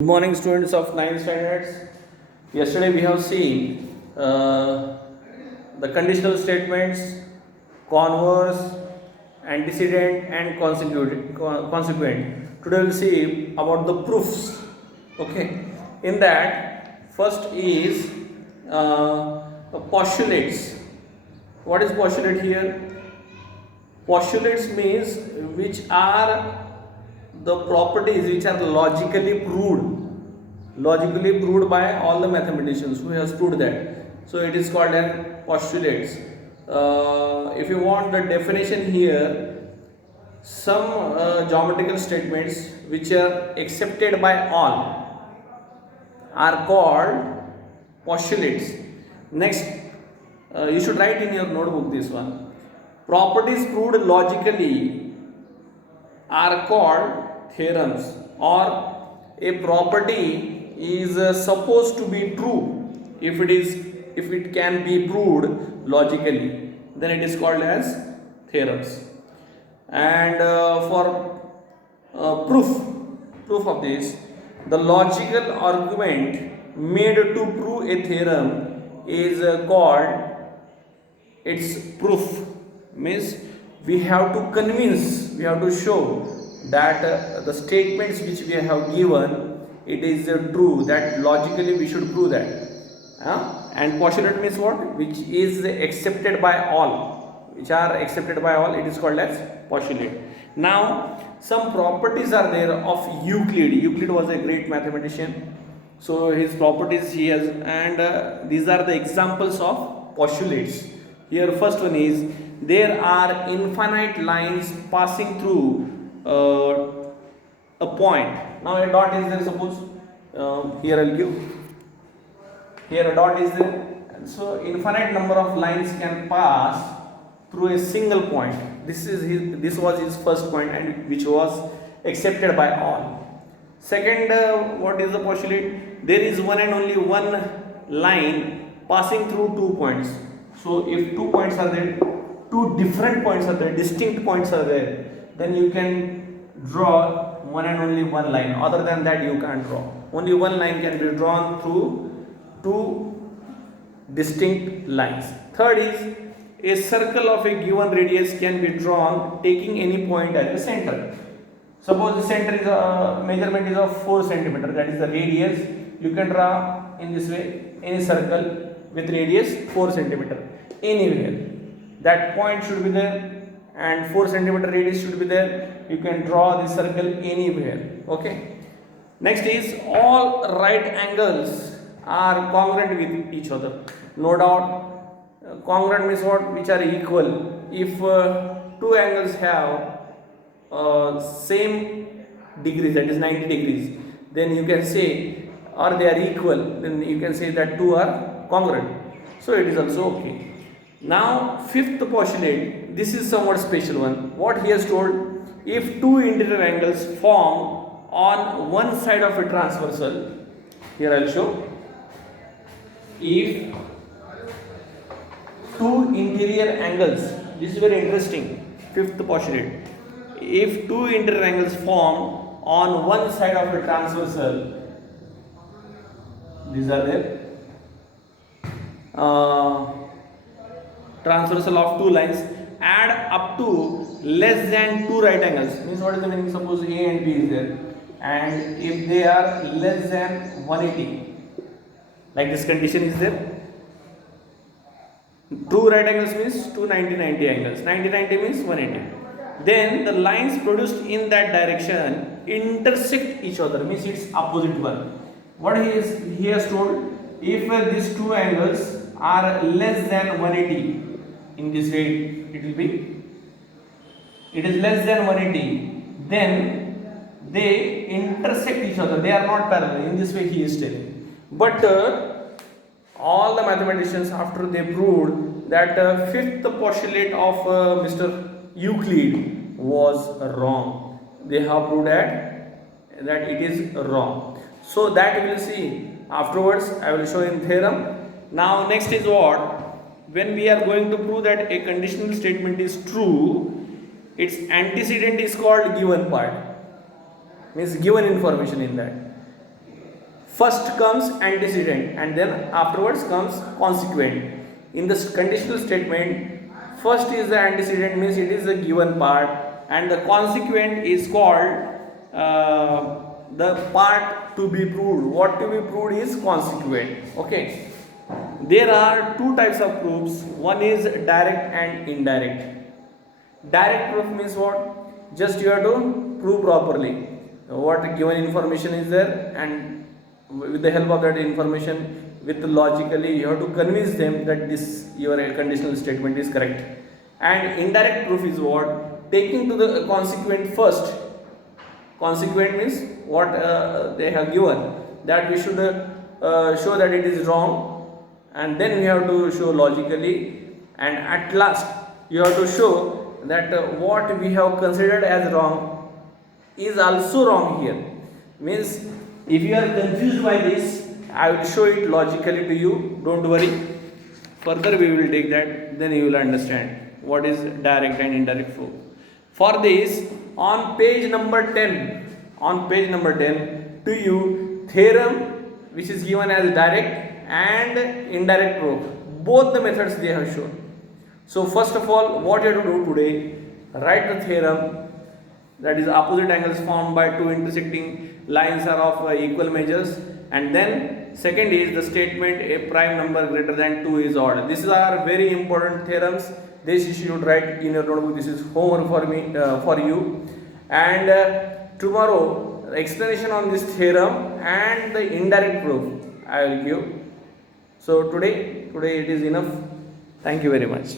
Good morning, students of 9th standards. Yesterday we have seen the conditional statements, converse, antecedent, and consequent. Today we will see about the proofs. Okay, in that, first is postulates. What is postulate here? Postulates means which are the properties which are logically proved by all the mathematicians who has proved that. So it is called as postulates. If you want the definition here, some geometrical statements which are accepted by all are called postulates. Next, you should write in your notebook this one. Properties proved logically are called theorems, or a property is supposed to be true if it can be proved logically, then it is called as theorems. And for proof of this, the logical argument made to prove a theorem is called its proof. Means we have to show that the statements which we have given, it is true, that logically we should prove that. And postulate means what? Which is accepted by all, it is called as postulate. Now some properties are there of Euclid was a great mathematician, so his properties he has, and these are the examples of postulates. Here first one is, there are infinite lines passing through a point. Now a dot is there, suppose here I'll give, here a dot is there, so infinite number of lines can pass through a single point. This was his first point, and which was accepted by all. Second, what is the postulate? There is one and only one line passing through 2 points. So if 2 points are there, two different points are there, distinct points are there, then you can draw one and only one line. Other than that you can't draw. Only one line can be drawn through two distinct lines. Third is, a circle of a given radius can be drawn taking any point as a center. Suppose the center is measurement is of 4 cm, that is the radius. You can draw in this way any circle with radius 4 cm anywhere. That point should be there and 4 cm radius should be there. You can draw this circle anywhere. Okay. Next is, all right angles are congruent with each other. No doubt. Congruent means what? Which are equal. If two angles have same degrees, that is 90 degrees, then you can say, or they are equal, then you can say that two are congruent. So it is also okay. Now fifth postulate, this is somewhat special one. What he has told, if two interior angles form on one side of a transversal, here I will show, if two interior angles, this is very interesting, fifth postulate, if two interior angles form on one side of a transversal, these are there, transversal of two lines, add up to less than two right angles. Means what is the meaning? Suppose A and B is there, and if they are less than 180, like this condition is there, two right angles means two 90 angles, 90 means 180, then the lines produced in that direction intersect each other, means it's opposite one. What he has told, if these two angles are less than 180, in this way it is less than 180, then they intersect each other, they are not parallel. In this way he is telling. But all the mathematicians, after they proved that fifth postulate of Mr. Euclid was wrong, they have proved that it is wrong. So that we will see afterwards. I will show in theorem. Now next is what? When we are going to prove that a conditional statement is true, its antecedent is called given part, means given information in that. first comes antecedent and then afterwards comes consequent. In this conditional statement, first is the antecedent, means it is the given part, and the consequent is called the part to be proved. What to be proved is consequent. Okay, there are two types of proofs. One is direct and indirect. Direct proof means what? Just you have to prove properly what given information is there, and with the help of that information, with logically you have to convince them that this your conditional statement is correct. And indirect proof is what? Taking to the consequent first. Consequent means what they have given, that we should show that it is wrong, and then we have to show logically, and at last you have to show that what we have considered as wrong is also wrong here. Means if you are confused by this, I will show it logically to you, don't worry. Further we will take that, then you will understand what is direct and indirect proof. For this, on page number 10 to you, theorem which is given as direct and indirect proof, both the methods they have shown. So first of all, what you have to do today, write the theorem, that is opposite angles formed by two intersecting lines are of equal measures, and then second is the statement a prime number greater than 2 is odd. These are very important theorems. This you should write in your notebook. This is homework for me, for you. And tomorrow explanation on this theorem and the indirect proof I will give. So today it is enough. Thank you very much.